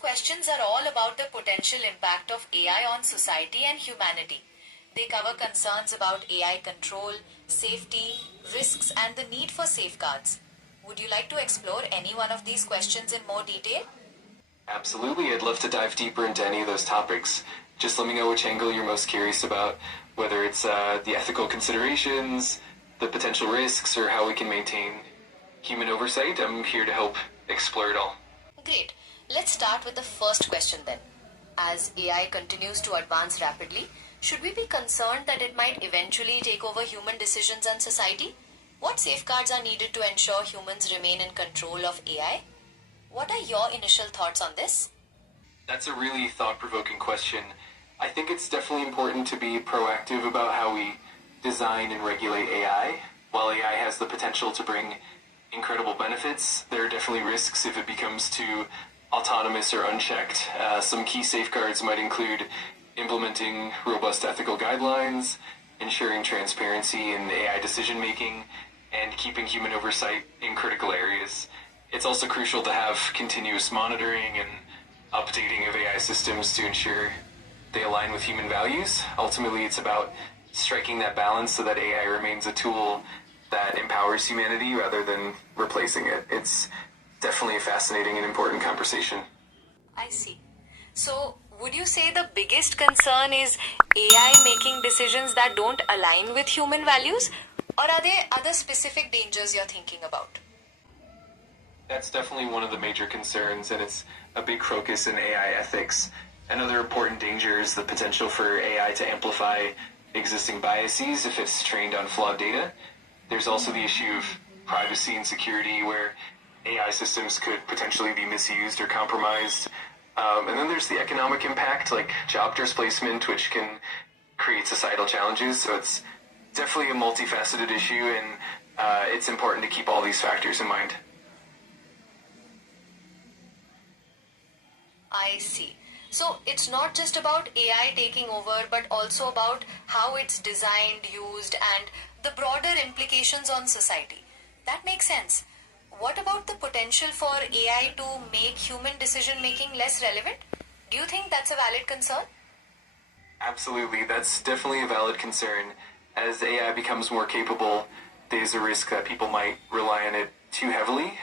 questions are all about the potential impact of AI on society and humanity. They cover concerns about AI control, safety, risks, and the need for safeguards. Would you like to explore any one of these questions in more detail? Absolutely, I'd love to dive deeper into any of those topics. Just let me know which angle you're most curious about, whether it's the ethical considerations, the potential risks, or how we can maintain human oversight. I'm here to help explore it all. Great. Let's start with the first question then. As AI continues to advance rapidly, should we be concerned that it might eventually take over human decisions and society? What safeguards are needed to ensure humans remain in control of AI? What are your initial thoughts on this? That's a really thought-provoking question. I think it's definitely important to be proactive about how we design and regulate AI. While AI has the potential to bring incredible benefits, there are definitely risks if it becomes too autonomous or unchecked. Some key safeguards might include implementing robust ethical guidelines, ensuring transparency in AI decision-making, and keeping human oversight in critical areas. It's also crucial to have continuous monitoring and updating of AI systems to ensure they align with human values. Ultimately, it's about striking that balance so that AI remains a tool that empowers humanity rather than replacing it. It's definitely a fascinating and important conversation. I see. So, would you say the biggest concern is AI making decisions that don't align with human values? Or are there other specific dangers you're thinking about? That's definitely one of the major concerns, and it's a big focus in AI ethics. Another important danger is the potential for AI to amplify existing biases if it's trained on flawed data. There's also the issue of privacy and security, where AI systems could potentially be misused or compromised. And then there's the economic impact, like job displacement, which can create societal challenges. So it's definitely a multifaceted issue, and it's important to keep all these factors in mind. I see. So it's not just about AI taking over, but also about how it's designed, used, and the broader implications on society. That makes sense. What about the potential for AI to make human decision making less relevant? Do you think that's a valid concern? Absolutely, that's definitely a valid concern. As AI becomes more capable, there's a risk that people might rely on it too heavily,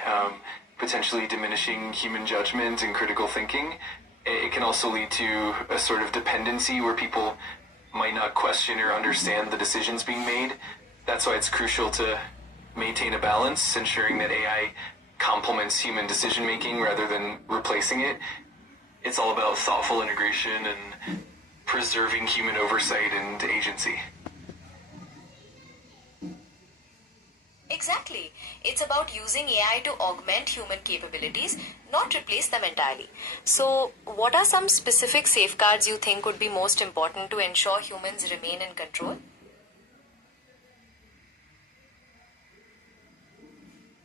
potentially diminishing human judgment and critical thinking. It can also lead to a sort of dependency where people might not question or understand the decisions being made. That's why it's crucial to maintain a balance, ensuring that AI complements human decision making rather than replacing it. It's all about thoughtful integration and preserving human oversight and agency. Exactly. It's about using AI to augment human capabilities, not replace them entirely. So, what are some specific safeguards you think would be most important to ensure humans remain in control?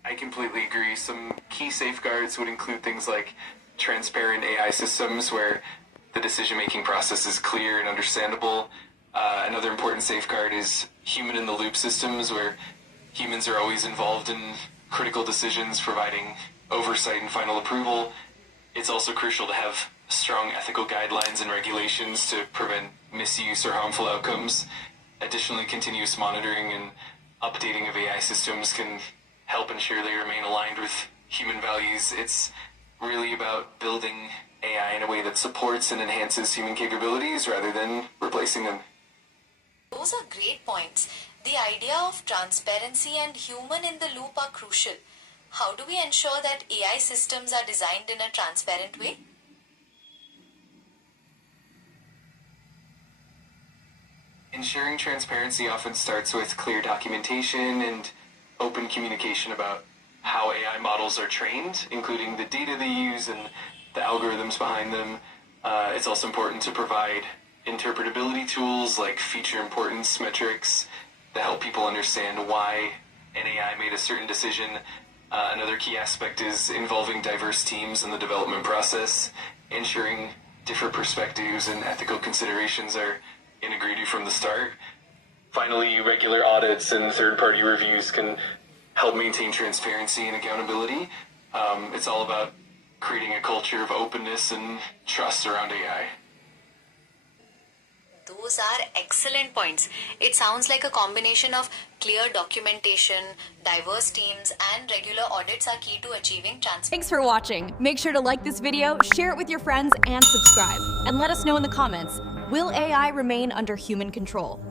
I completely agree. Some key safeguards would include things like transparent AI systems where the decision-making process is clear and understandable. Another important safeguard is human-in-the-loop systems where humans are always involved in critical decisions, providing oversight and final approval. It's also crucial to have strong ethical guidelines and regulations to prevent misuse or harmful outcomes. Additionally, continuous monitoring and updating of AI systems can help ensure they remain aligned with human values. It's really about building AI in a way that supports and enhances human capabilities rather than replacing them. Those are great points. The idea of transparency and human in the loop are crucial. How do we ensure that AI systems are designed in a transparent way? Ensuring transparency often starts with clear documentation and open communication about how AI models are trained, including the data they use and the algorithms behind them. It's also important to provide interpretability tools like feature importance metrics that help people understand why an AI made a certain decision. Another key aspect is involving diverse teams in the development process, ensuring different perspectives and ethical considerations are integrated from the start. Finally, regular audits and third-party reviews can help maintain transparency and accountability. It's all about creating a culture of openness and trust around AI. Those are excellent points. It sounds like a combination of clear documentation, diverse teams, and regular audits are key to achieving transparency. Thanks for watching. Make sure to like this video, share it with your friends, and subscribe. And let us know in the comments, will AI remain under human control?